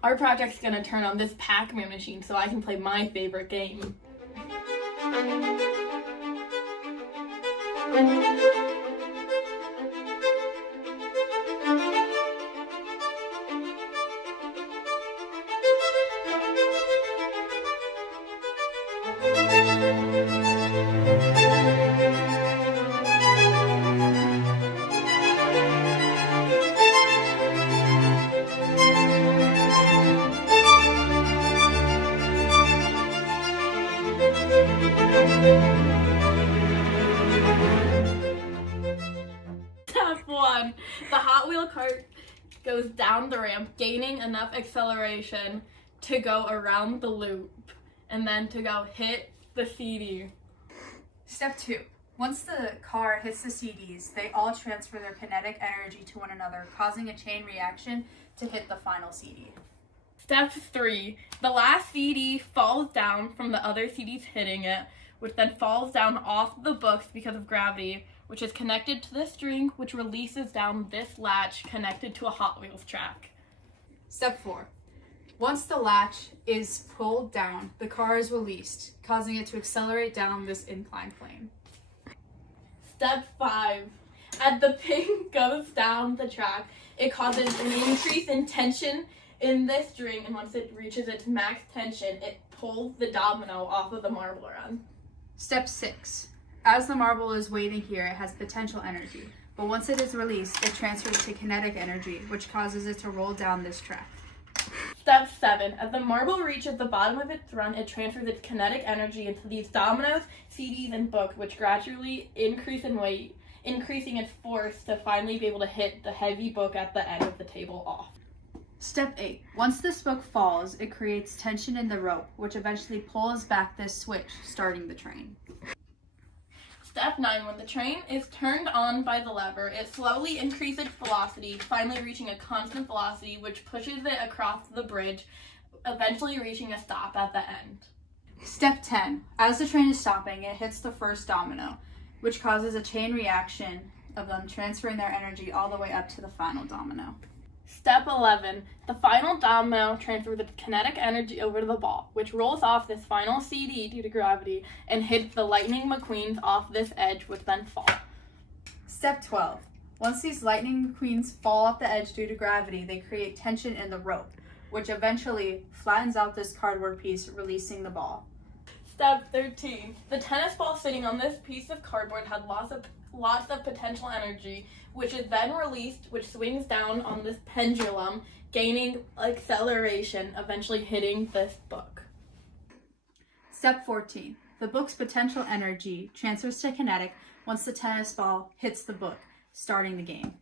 Our project's gonna turn on this PacMan machine so I can play my favorite game. Step 1. The Hot Wheel cart goes down the ramp, gaining enough acceleration to go around the loop and then to go hit the CD. Step 2. Once the car hits the CDs, they all transfer their kinetic energy to one another, causing a chain reaction to hit the final CD. Step 3. The last CD falls down from the other CDs hitting it, which then falls down off the books because of gravity, which is connected to the string, which releases down this latch connected to a Hot Wheels track. Step 4. Once the latch is pulled down, the car is released, causing it to accelerate down this inclined plane. Step 5. As the pin goes down the track, it causes an increase in tension in this string, and once it reaches its max tension, it pulls the domino off of the marble run. Step 6. As the marble is waiting here, it has potential energy, but once it is released, it transfers to kinetic energy, which causes it to roll down this track. Step 7. As the marble reaches the bottom of its run, it transfers its kinetic energy into these dominoes, CDs, and books, which gradually increase in weight, increasing its force to finally be able to hit the heavy book at the end of the table off. Step 8. Once this book falls, it creates tension in the rope, which eventually pulls back this switch, starting the train. Step 9. When the train is turned on by the lever, it slowly increases its velocity, finally reaching a constant velocity, which pushes it across the bridge, eventually reaching a stop at the end. Step 10. As the train is stopping, it hits the first domino, which causes a chain reaction of them transferring their energy all the way up to the final domino. Step 11. The final domino transfers its kinetic energy over to the ball, which rolls off this final CD due to gravity and hits the Lightning McQueens off this edge, which then fall. Step 12. Once these Lightning McQueens fall off the edge due to gravity, they create tension in the rope, which eventually flattens out this cardboard piece, releasing the ball. Step 13. The tennis ball sitting on this piece of cardboard had lots of potential energy, which is then released, which swings down on this pendulum, gaining acceleration, eventually hitting this book. Step 14. The book's potential energy transfers to kinetic once the tennis ball hits the book, starting the game.